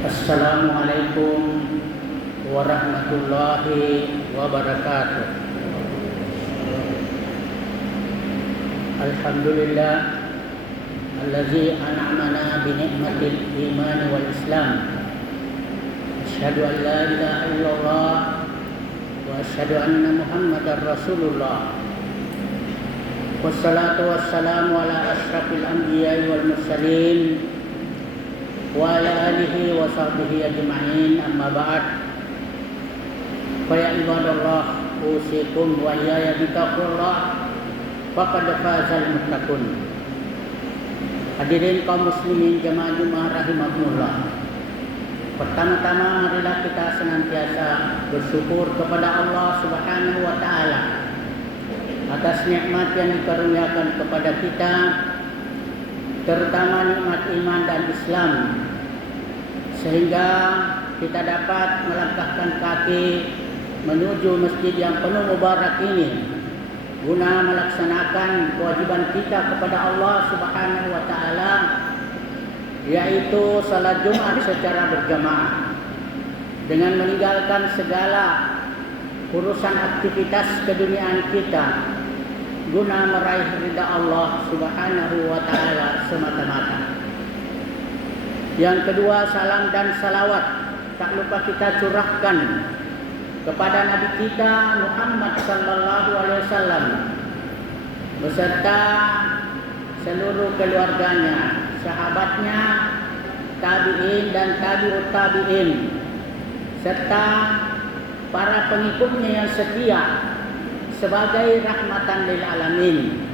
Assalamualaikum warahmatullahi wabarakatuh. Alhamdulillah allazi an'amana bi ni'matil iman wal islam. Asyhadu an la ilaha illallah wa asyhadu anna Muhammadar Rasulullah. Wassalatu wassalamu ala asyrafil anbiya'i wal mursalin wa ala alihi wa sahbihi ajma'in, amma ba'd. Fa ya ibadallah, usikum wa iyaya bitaqullah, faqad fazal muttaqun. Hadirin kaum muslimin jemaah Jumat rahimakumullah. Pertama-tama marilah kita senantiasa bersyukur kepada Allah Subhanahu wa taala atas nikmat yang dikaruniakan kepada kita, terutama nikmat iman dan Islam, sehingga kita dapat melangkahkan kaki menuju masjid yang penuh mubarak ini guna melaksanakan kewajiban kita kepada Allah Subhanahu wa taala, yaitu salat Jumat secara berjamaah dengan meninggalkan segala urusan aktivitas keduniaan kita guna meraih ridha Allah Subhanahu wa taala semata-mata. Yang kedua, salam dan salawat tak lupa kita curahkan kepada Nabi kita Muhammad sallallahu alaihi wasallam beserta seluruh keluarganya, sahabatnya, tabi'in dan tabi'ut tabi'in, serta para pengikutnya yang setia sebagai rahmatan lil alamin,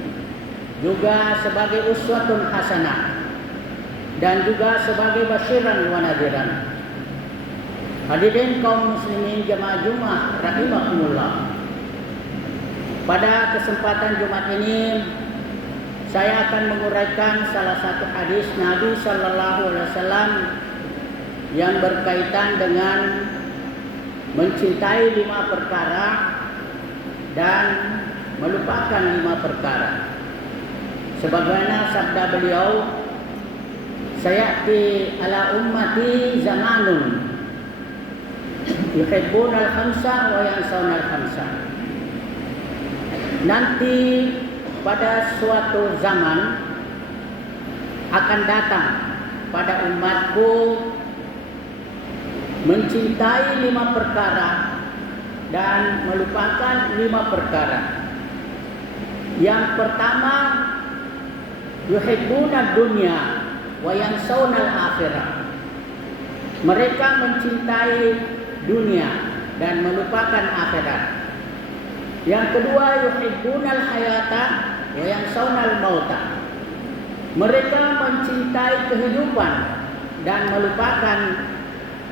juga sebagai uswatun hasanah, dan juga sebagai basyiran wa nadhiran. Hadirin kaum muslimin jemaah Jumat rahimakumullah. Pada kesempatan Jumat ini saya akan menguraikan salah satu hadis Nabi sallallahu alaihi wasallam yang berkaitan dengan mencintai 5 perkara dan melupakan 5 perkara. Sebagaimana sabda beliau, sayati ala ummati zamanun yuhibbunal khamsa wa yansawunal khamsa. Nanti pada suatu zaman akan datang pada umatku mencintai 5 perkara dan melupakan 5 perkara. Yang pertama, yuhibbunad dunya wa yansawunal akhirah. Mereka mencintai dunia dan melupakan akhirat. Yang kedua, yuhibbunal hayata wa yansawunal mauta. Mereka mencintai kehidupan dan melupakan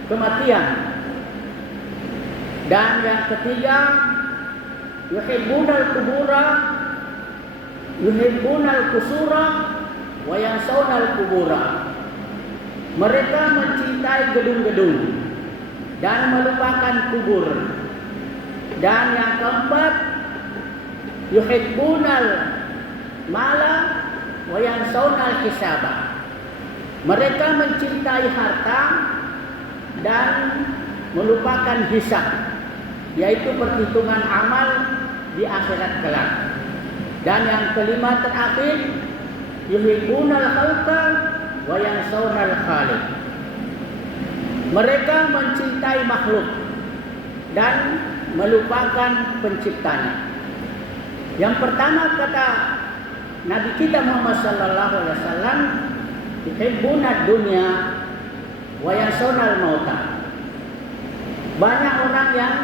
kematian. Dan yang ketiga, yuhibbunal kubura yuhibbunal kusura wa yansawunal kubura. Mereka mencintai gedung-gedung dan melupakan kubur. Dan yang keempat, yuhibbunal mala wa yansawunal hisaba. Mereka mencintai harta dan melupakan hisab, yaitu perhitungan amal di akhirat kelak. Dan yang kelima terakhir, yuhibbunal khalqa wa yansawunal khaliq. Mereka mencintai makhluk dan melupakan penciptanya. Yang pertama kata Nabi kita Muhammad sallallahu alaihi wasallam, yuhibbunad dunya wa yansawunal mauta. Banyak orang yang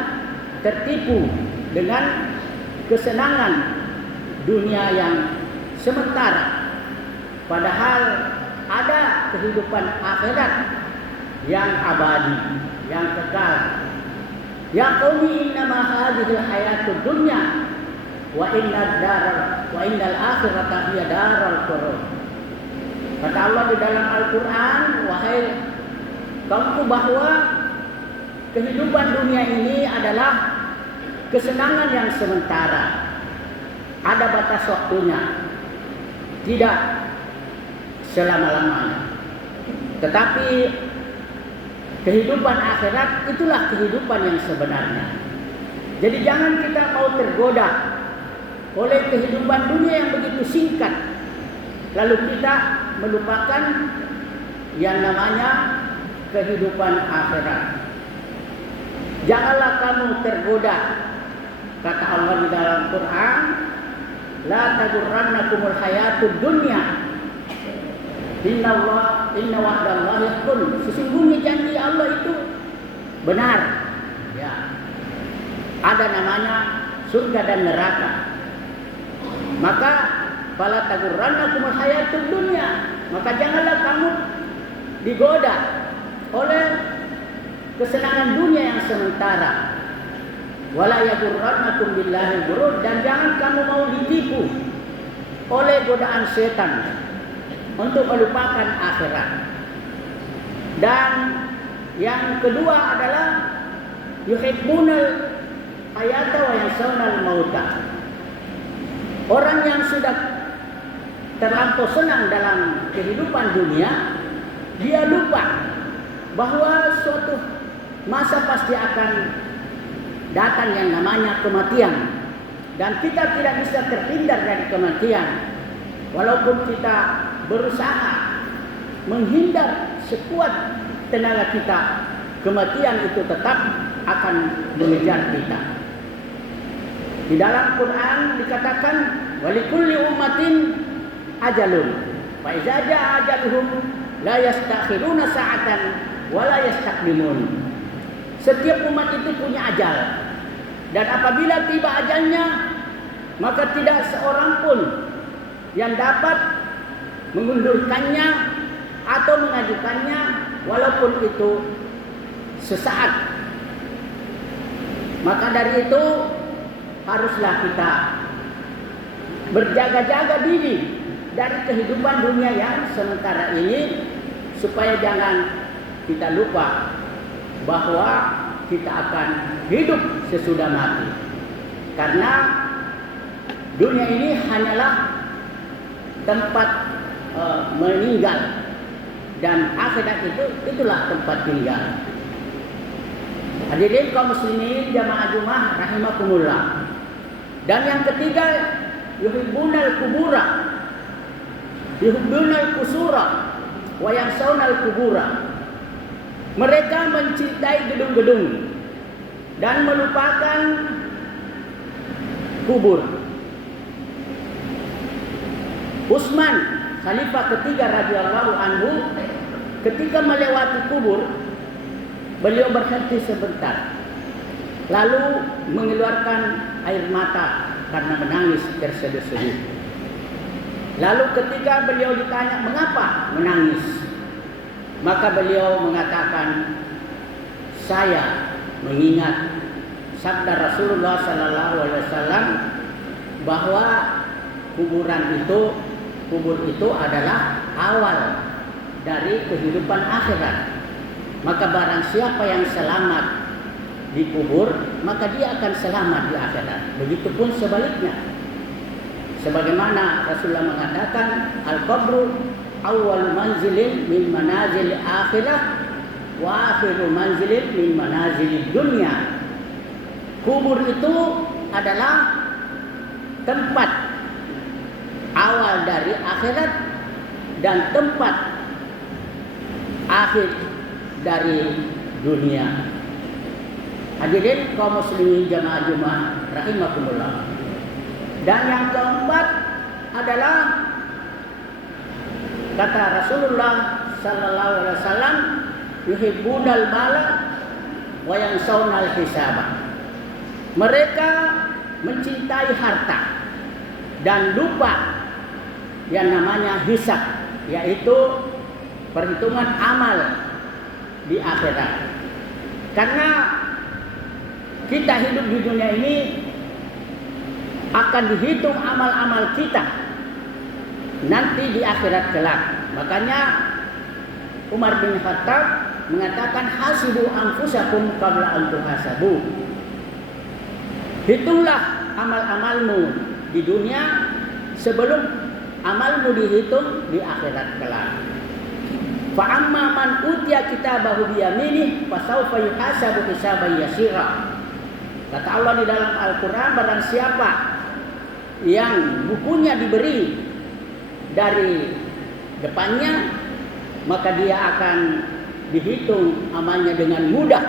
tertipu dengan kesenangan dunia yang sementara, padahal ada kehidupan akhirat yang abadi, yang kekal. Ya qaumi innama hadhil hayatud dunya wa innal akhirata hiya darul qurur. Kata Allah di dalam Al-Qur'an, wahai kaumku, bahwa kehidupan dunia ini adalah kesenangan yang sementara. Ada batas waktunya, tidak selama-lamanya. Tetapi kehidupan akhirat itulah kehidupan yang sebenarnya. Jadi jangan kita mau tergoda oleh kehidupan dunia yang begitu singkat, lalu kita melupakan yang namanya kehidupan akhirat. Janganlah kamu tergoda, kata Allah di dalam Quran, la tagurrannakumul hayatud dunya. Inna wa'dallahi haqqun. Sesungguhnya janji Allah itu benar. Ya. Ada namanya surga dan neraka. Maka fala tagurrannakumul hayatud dunya. Maka janganlah kamu digoda oleh kesenangan dunia yang sementara. Wala yagurrannakum billahi ghurur, dan jangan kamu mau ditipu oleh godaan setan untuk melupakan akhirat. Dan yang kedua adalah yuhibbunal hayata wa yansawna mauta. Orang yang sudah terlampau senang dalam kehidupan dunia, dia lupa bahwa suatu masa pasti akan datang yang namanya kematian, dan kita tidak bisa terhindar dari kematian. Walaupun kita berusaha menghindar sekuat tenaga kita, kematian itu tetap akan mengejar kita. Di dalam Quran dikatakan walikulli ummatin ajalun fa iza jaa ajaluhum la yastakhiruna sa'atan wa la yastaqdimun. Setiap umat itu punya ajal, dan apabila tiba ajalnya, maka tidak seorang pun yang dapat mengundurkannya atau mengajukannya, walaupun itu sesaat. Maka dari itu haruslah kita berjaga-jaga diri dari kehidupan dunia yang sementara ini, supaya jangan kita lupa bahwa kita akan hidup sesudah mati. Karena dunia ini hanyalah tempat meninggal, dan akhirat itulah tempat tinggal. Hadirin kaum muslimin jamaah Jumat rahimakumullah. Dan yang ketiga, yuhibbunal kubura, yuhibbunal kusura wa yansawnal kubura. Mereka mencintai gedung-gedung dan melupakan kubur. Utsman, khalifah ketiga radhiyallahu anhu, ketika melewati kubur, beliau berhenti sebentar, lalu mengeluarkan air mata karena menangis terseduh-seduh. Lalu ketika beliau ditanya mengapa menangis, maka beliau mengatakan, saya mengingat sabda Rasulullah sallallahu alaihi wasallam bahwa kubur itu adalah awal dari kehidupan akhirat. Maka barang siapa yang selamat di kubur, maka dia akan selamat di akhirat. Begitupun sebaliknya. Sebagaimana Rasulullah mengatakan, al-qabru awal manzilin min manazil akhirah wa akhiru manzilin min manazil dunya. Kubur itu adalah tempat awal dari akhirat dan tempat akhir dari dunia. Hadirin kaum muslimin jamaah Jumat rahimakumullah. Dan yang keempat adalah kata Rasulullah sallallahu alaihi wasallam, yuhibbunal mala wa yansawnal hisaba. Mereka mencintai harta dan lupa yang namanya hisab, yaitu perhitungan amal di akhirat. Karena kita hidup di dunia ini akan dihitung amal-amal kita nanti di akhirat kelak. Makanya Umar bin Khattab mengatakan, hasibu anfusakum qabla an tuhasabu. Hitunglah amal-amalmu di dunia sebelum amalmu dihitung di akhirat kelak. Fa amma man utiya utiya kitabahu biyaminih fasawfa yuhasabu hisaban yasira. Kata Allah di dalam Al-Quran, barang siapa yang bukunya diberi dari depannya, maka dia akan dihitung amalnya dengan mudah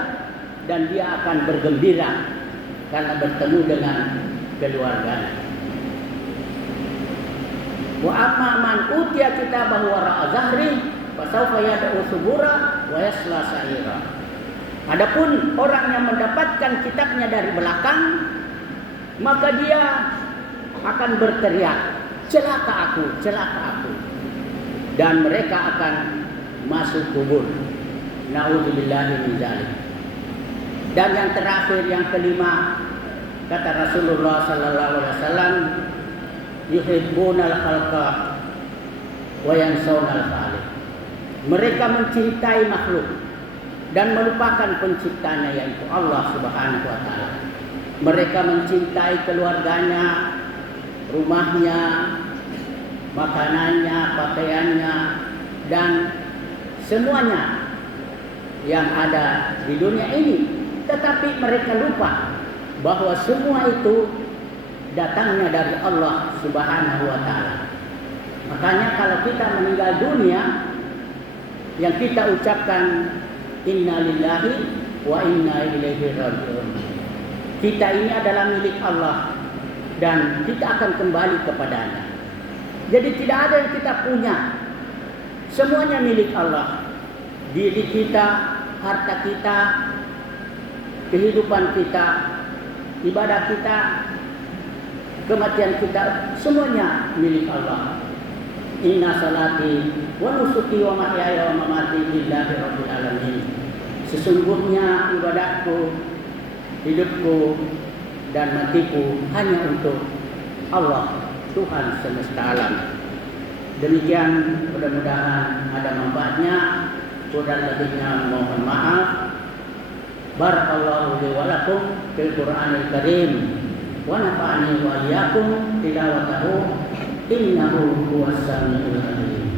dan dia akan bergembira karena bertemu dengan keluarganya. Wa amma man utiya kitabahu wara'a zahri fasawfa yad'u subura wa yasla sa'ira. Adapun orang yang mendapatkan kitabnya dari belakang, maka dia akan berteriak, celaka aku, celaka aku. Dan mereka akan masuk kubur. Na'udzubillahi min dzalik. Dan yang terakhir, yang kelima, kata Rasulullah sallallahu alaihi wasallam, yuhibbunal khalqa wa yansawna khaliq. Mereka mencintai makhluk dan melupakan penciptanya, yaitu Allah Subhanahu wa taala. Mereka mencintai keluarganya, rumahnya, makanannya, pakaiannya, dan semuanya yang ada di dunia ini. Tetapi mereka lupa bahwa semua itu datangnya dari Allah Subhanahu wa taala. Makanya kalau kita meninggal dunia, yang kita ucapkan inna lillahi wa inna ilaihi raji'un. Kita ini adalah milik Allah dan kita akan kembali kepadanya. Jadi tidak ada yang kita punya. Semuanya milik Allah. Diri kita, harta kita, kehidupan kita, ibadah kita, kematian kita, semuanya milik Allah. Inna salati wa nusuki wa mahyaya wa mamati lillahi rabbil alamin. Sesungguhnya ibadahku, hidupku dan matiku hanya untuk Allah, Tuhan semesta alam. Demikian, mudah-mudahan ada manfaatnya. Kurang lebihnya mohon maaf. Barakallahu li wa lakum fil Qur'anil Karim wa nafa'ani wa iyyakum tilawatahu innahu huwas samiul alim.